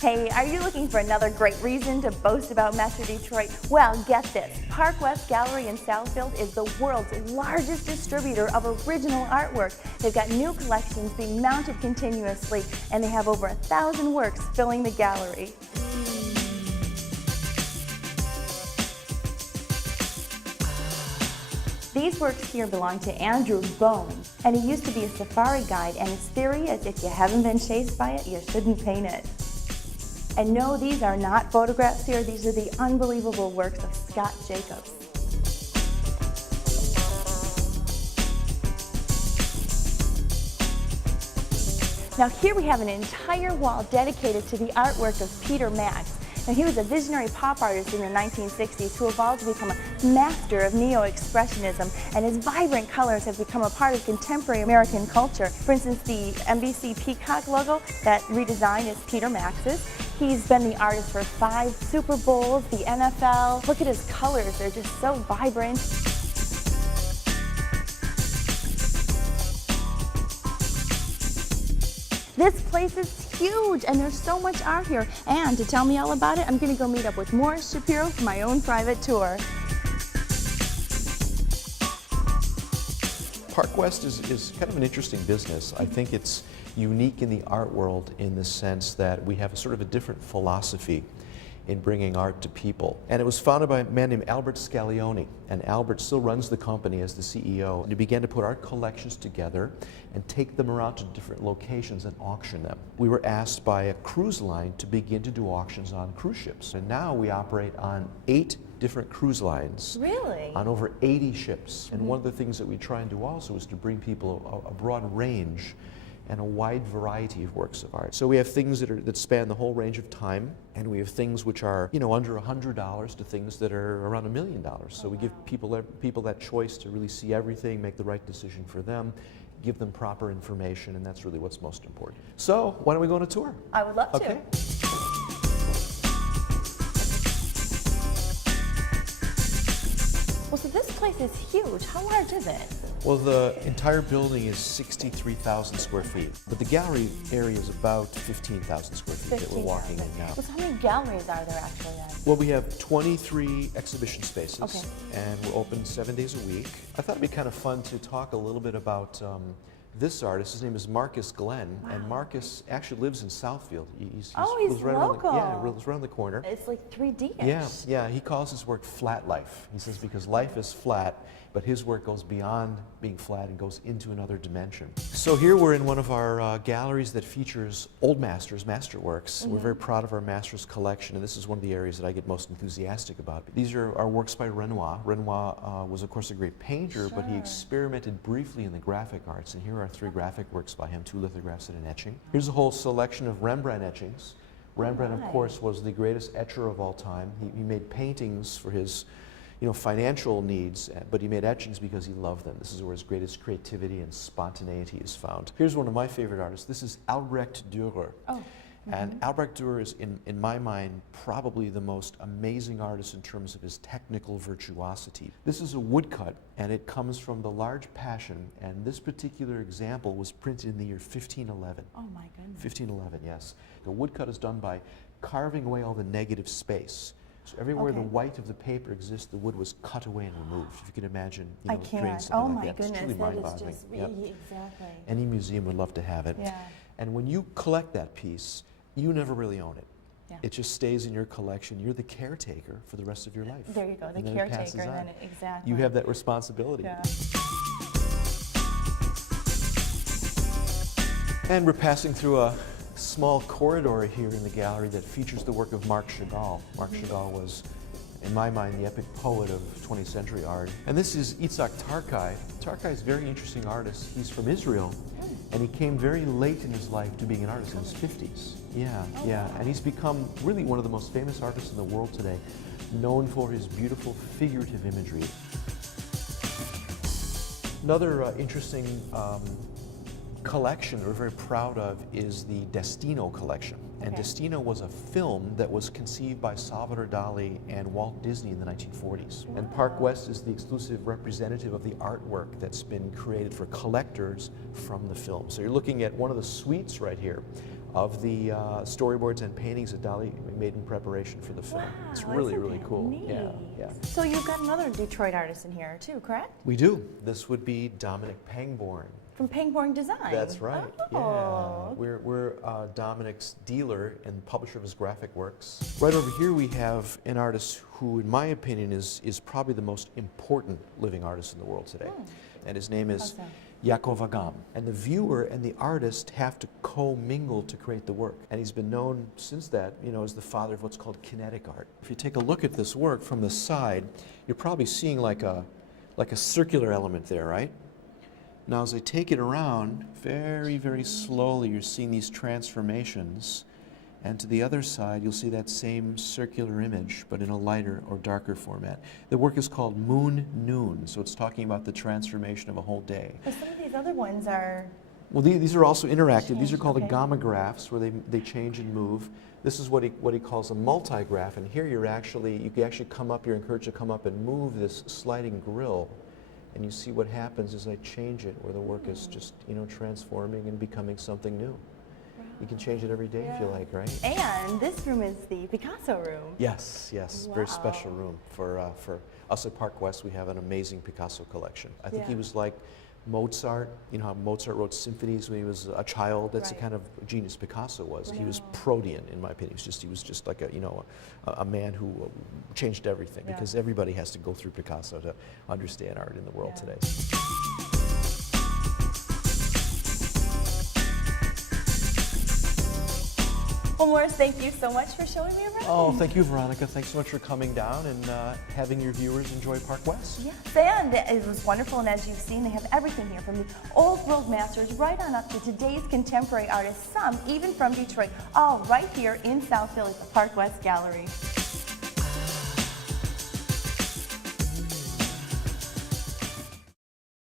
Hey, are you looking for another great reason to boast about Metro Detroit? Well, get this. Park West Gallery in Southfield is the world's largest distributor of original artwork. They've got new collections being mounted continuously, and they have over 1,000 works filling the gallery. These works here belong to Andrew Bone, and he used to be a safari guide, and his theory is if you haven't been chased by it, you shouldn't paint it. And no, these are not photographs here, these are the unbelievable works of Scott Jacobs. Now here we have an entire wall dedicated to the artwork of Peter Max. Now, he was a visionary pop artist in the 1960s who evolved to become a master of neo-expressionism, and his vibrant colors have become a part of contemporary American culture. For instance, the NBC Peacock logo, that redesign is Peter Max's. He's been the artist for 5 Super Bowls, the NFL. Look at his colors, they're just so vibrant. This place is huge, and there's so much art here. And to tell me all about it, I'm going to go meet up with Morris Shapiro for my own private tour. Park West is kind of an interesting business. I think it's unique in the art world in the sense that we have sort of a different philosophy in bringing art to people. And it was founded by a man named Albert Scaglione, and Albert still runs the company as the CEO. And he began to put art collections together and take them around to different locations and auction them. We were asked by a cruise line to begin to do auctions on cruise ships. And now we operate on 8 different cruise lines. Really? On over 80 ships. And one of the things that we try and do also is to bring people a broad range and a wide variety of works of art. So we have things that span the whole range of time, and we have things which are, you know, under $100 to things that are around $1 million. So we give people that choice to really see everything, make the right decision for them, give them proper information, and that's really what's most important. So why don't we go on a tour? I would love to. Okay. Well, so this place is huge. How large is it? Well, the entire building is 63,000 square feet, but the gallery area is about 15,000 square feet that we're walking in now. Well, so how many galleries are there actually then? Well, we have 23 exhibition spaces, okay, and we're open 7 days a week. I thought it'd be kind of fun to talk a little bit about this artist. His name is Marcus Glenn, wow, and Marcus actually lives in Southfield. He's right local. lives right on the corner. It's like 3D-ish. Yeah. He calls his work flat life. He says because life is flat, but his work goes beyond being flat and goes into another dimension. So here we're in one of our galleries that features old masters, masterworks. We're very proud of our masters collection, and this is one of the areas that I get most enthusiastic about. These are our works by Renoir. Renoir was, of course, a great painter, but he experimented briefly in the graphic arts, and here are 3 graphic works by him, 2 lithographs and an etching. Here's a whole selection of Rembrandt etchings. Rembrandt, of course, was the greatest etcher of all time. He made paintings for his financial needs, but he made etchings because he loved them. This is where his greatest creativity and spontaneity is found. Here's one of my favorite artists. This is Albrecht Dürer. Oh. And Albrecht Dürer is, in my mind, probably the most amazing artist in terms of his technical virtuosity. This is a woodcut, and it comes from the Large Passion, and this particular example was printed in the year 1511. Oh my goodness. 1511, yes. The woodcut is done by carving away all the negative space. So everywhere the white of the paper exists, the wood was cut away and removed. If you can imagine, I can't. doing something like that. Goodness, it's truly mind-boggling. Just exactly. Any museum would love to have it. Yeah. And when you collect that piece, you never really own it. Yeah. It just stays in your collection. You're the caretaker for the rest of your life. There you go, the caretaker. Then exactly. You have that responsibility. Yeah. And we're passing through a small corridor here in the gallery that features the work of Marc Chagall. Marc Chagall was, in my mind, the epic poet of 20th century art. And this is Itzhak Tarkai. Tarkai is a very interesting artist. He's from Israel, and he came very late in his life to being an artist in his 50s. Yeah. And he's become really one of the most famous artists in the world today, known for his beautiful figurative imagery. Another interesting collection we're very proud of is the Destino collection. And Destino was a film that was conceived by Salvador Dali and Walt Disney in the 1940s. Wow. And Park West is the exclusive representative of the artwork that's been created for collectors from the film. So you're looking at one of the suites right here, of the storyboards and paintings that Dali made in preparation for the film. Wow, It's really, isn't really that cool. neat? Yeah. So you've got another Detroit artist in here too, correct? We do. This would be Dominic Pangborn. From Pangborn Design. That's right. Oh. Yeah. We're Dominic's dealer and publisher of his graphic works. Right over here we have an artist who, in my opinion, is probably the most important living artist in the world today. And his name is Awesome. Yaakov Agam. And the viewer and the artist have to co-mingle to create the work. And he's been known since that, as the father of what's called kinetic art. If you take a look at this work from the side, you're probably seeing like a circular element there, right? Now as I take it around, very, very slowly, you're seeing these transformations. And to the other side, you'll see that same circular image, but in a lighter or darker format. The work is called Moon Noon, so it's talking about the transformation of a whole day. But some of these other ones are... Well, these are also interactive. These are called Okay. agamographs, where they change and move. This is what he calls a multigraph, and here you can actually come up, you're encouraged to come up and move this sliding grill, and you see what happens as I change it, where the work is just, transforming and becoming something new. You can change it every day if you like, right? And this room is the Picasso room. Yes, very Wow. special room. For us at Park West, we have an amazing Picasso collection. I think he was like Mozart. You know how Mozart wrote symphonies when he was a child? That's the Right. kind of genius Picasso was. He was Wow. protean, in my opinion. He was just like a man who changed everything, Yeah. because everybody has to go through Picasso to understand art in the world Yeah. today. Well, Morris, thank you so much for showing me around. Oh, thank you, Veronica. Thanks so much for coming down and having your viewers enjoy Park West. Yes, and it was wonderful, and as you've seen, they have everything here, from the old world masters right on up to today's contemporary artists, some even from Detroit, all right here in South Philly, the Park West Gallery.